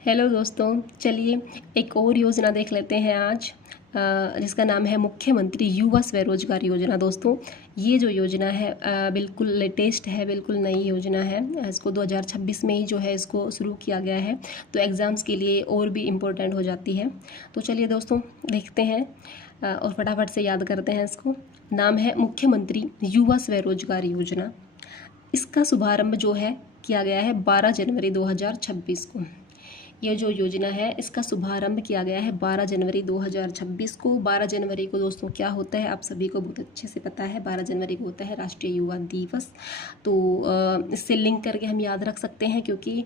Hello दोस्तों, चलिए एक और योजना देख लेते हैं आज, जिसका नाम है मुख्यमंत्री युवा स्वरोजगार योजना। दोस्तों, ये जो योजना है बिल्कुल लेटेस्ट है, बिल्कुल नई योजना है। इसको 2026 में ही जो है इसको शुरू किया गया है, तो एग्ज़ाम्स के लिए और भी इम्पोर्टेंट हो जाती है। तो चलिए दोस्तों देखते हैं और फटाफट से याद करते हैं इसको। नाम है मुख्यमंत्री युवा स्वरोजगार योजना। इसका शुभारंभ जो है किया गया है 12 जनवरी 2026 को। यह जो योजना है इसका शुभारंभ किया गया है 12 जनवरी 2026 को। 12 जनवरी को दोस्तों क्या होता है आप सभी को बहुत अच्छे से पता है। 12 जनवरी को होता है राष्ट्रीय युवा दिवस। तो इससे लिंक करके हम याद रख सकते हैं, क्योंकि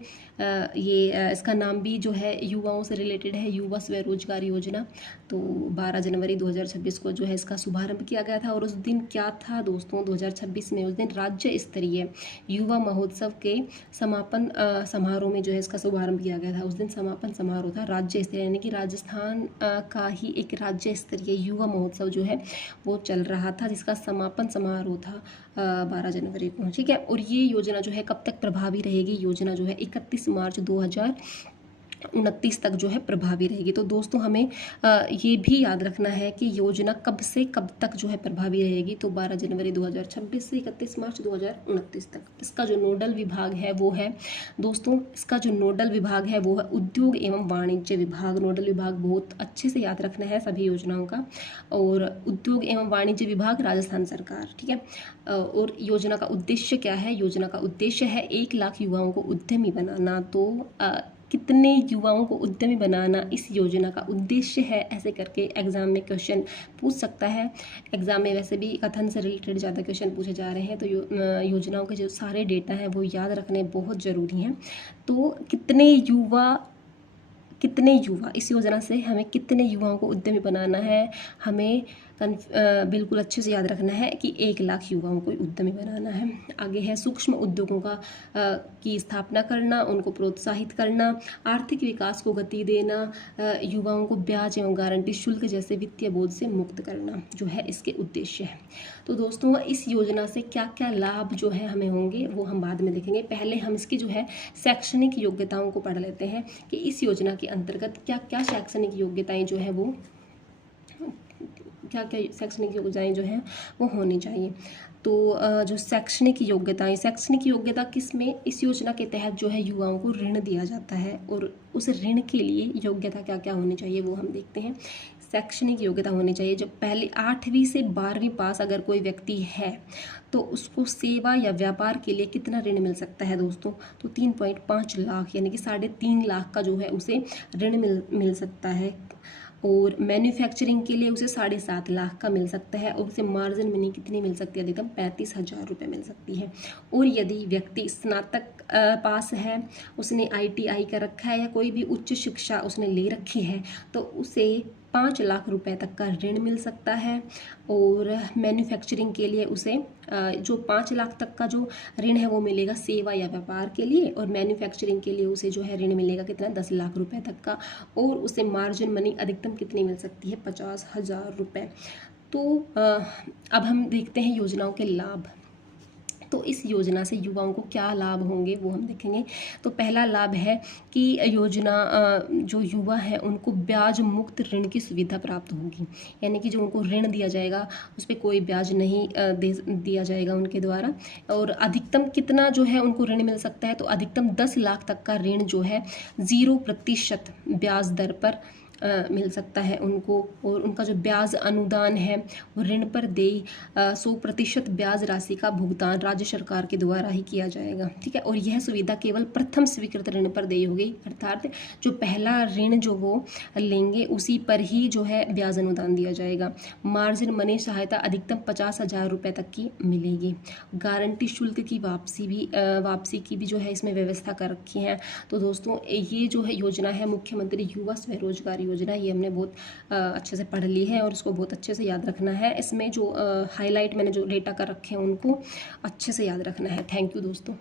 इसका नाम भी जो है युवाओं से रिलेटेड है, युवा स्वरोजगार योजना। तो 12 जनवरी 2026 को जो है इसका शुभारंभ किया गया था। और उस दिन क्या था दोस्तों, 2026 में उस दिन राज्य स्तरीय युवा महोत्सव के समापन समारोह में जो है इसका शुभारंभ किया गया था। उस दिन समापन समारोह था राज्य स्तरीय, यानी कि राजस्थान का ही एक राज्य स्तरीय युवा महोत्सव जो है वो चल रहा था, जिसका समापन समारोह था 12 जनवरी को। ठीक है, और ये योजना जो है कब तक प्रभावी रहेगी? योजना जो है 31 मार्च 2029 तक जो है प्रभावी रहेगी। तो दोस्तों हमें ये भी याद रखना है कि योजना कब से कब तक जो है प्रभावी रहेगी। तो 12 जनवरी 2026 से 31 मार्च 2029 तक। इसका जो नोडल विभाग है वो है दोस्तों, इसका जो नोडल विभाग है वो है उद्योग एवं वाणिज्य विभाग। नोडल विभाग बहुत अच्छे से याद रखना है सभी योजनाओं का। और उद्योग एवं वाणिज्य विभाग राजस्थान सरकार। ठीक है, और योजना का उद्देश्य क्या है? योजना का उद्देश्य है 1 लाख युवाओं को उद्यमी बनाना। तो कितने युवाओं को उद्यमी बनाना इस योजना का उद्देश्य है, ऐसे करके एग्जाम में क्वेश्चन पूछ सकता है। एग्जाम में वैसे भी कथन से रिलेटेड ज़्यादा क्वेश्चन पूछे जा रहे हैं, तो योजनाओं के जो सारे डेटा हैं वो याद रखने बहुत ज़रूरी हैं। तो कितने युवा इस योजना से हमें कितने युवाओं को उद्यमी बनाना है, हमें बिल्कुल अच्छे से याद रखना है कि 1 लाख युवाओं को उद्यमी बनाना है। आगे है सूक्ष्म उद्योगों की स्थापना करना, उनको प्रोत्साहित करना, आर्थिक विकास को गति देना, युवाओं को ब्याज एवं गारंटी शुल्क जैसे वित्तीय बोझ से मुक्त करना जो है इसके उद्देश्य है। तो दोस्तों इस योजना से क्या क्या लाभ जो है हमें होंगे वो हम बाद में देखेंगे। पहले हम इसकी जो है शैक्षणिक योग्यताओं को पढ़ लेते हैं कि इस योजना के अंतर्गत क्या क्या शैक्षणिक योग्यताएं जो है वो क्या शैक्षणिक योग्यताएं जो हैं वो होनी चाहिए। तो जो शैक्षणिक योग्यता किस में? इस योजना के तहत जो है युवाओं को ऋण दिया जाता है, और उस ऋण के लिए योग्यता क्या क्या होनी चाहिए वो हम देखते हैं। शैक्षणिक योग्यता होनी चाहिए जो पहले 8वीं से 12वीं पास अगर कोई व्यक्ति है तो उसको सेवा या व्यापार के लिए कितना ऋण मिल सकता है दोस्तों? तो 3.5 लाख यानी कि 3.5 लाख का जो है उसे ऋण मिल सकता है। और मैन्युफैक्चरिंग के लिए उसे 7.5 लाख का मिल सकता है, और उसे मार्जिन मनी कितनी मिल सकती है? अधिकतम 35,000 रुपये मिल सकती है। और यदि व्यक्ति स्नातक पास है, उसने ITI कर रखा है या कोई भी उच्च शिक्षा उसने ले रखी है, तो उसे 5 लाख रुपए तक का ऋण मिल सकता है। और मैन्युफैक्चरिंग के लिए उसे जो 5 लाख तक का जो ऋण है वो मिलेगा सेवा या व्यापार के लिए, और मैन्युफैक्चरिंग के लिए उसे जो है ऋण मिलेगा कितना? 10 लाख रुपए तक का। और उसे मार्जिन मनी अधिकतम कितनी मिल सकती है? 50,000 रुपये। तो अब हम देखते हैं योजनाओं के लाभ। तो इस योजना से युवाओं को क्या लाभ होंगे वो हम देखेंगे। तो पहला लाभ है कि योजना जो युवा है उनको ब्याज मुक्त ऋण की सुविधा प्राप्त होगी, यानी कि जो उनको ऋण दिया जाएगा उस पर कोई ब्याज नहीं दिया जाएगा उनके द्वारा। और अधिकतम कितना जो है उनको ऋण मिल सकता है? तो अधिकतम 10 लाख तक का ऋण जो है 0% ब्याज दर पर मिल सकता है उनको। और उनका जो ब्याज अनुदान है वो ऋण पर देय 100% ब्याज राशि का भुगतान राज्य सरकार के द्वारा ही किया जाएगा। ठीक है, और यह सुविधा केवल प्रथम स्वीकृत ऋण पर देय होगी, अर्थात जो पहला ऋण जो वो लेंगे उसी पर ही जो है ब्याज अनुदान दिया जाएगा। मार्जिन मनी सहायता अधिकतम 50,000 रुपये तक की मिलेगी। गारंटी शुल्क की वापसी की भी जो है इसमें व्यवस्था कर रखी है। तो दोस्तों ये जो है योजना है मुख्यमंत्री युवा स्वरोजगार योजना, ये हमने बहुत अच्छे से पढ़ ली है और इसको बहुत अच्छे से याद रखना है। इसमें जो हाईलाइट मैंने जो डेटा कर रखे हैं उनको अच्छे से याद रखना है। थैंक यू दोस्तों।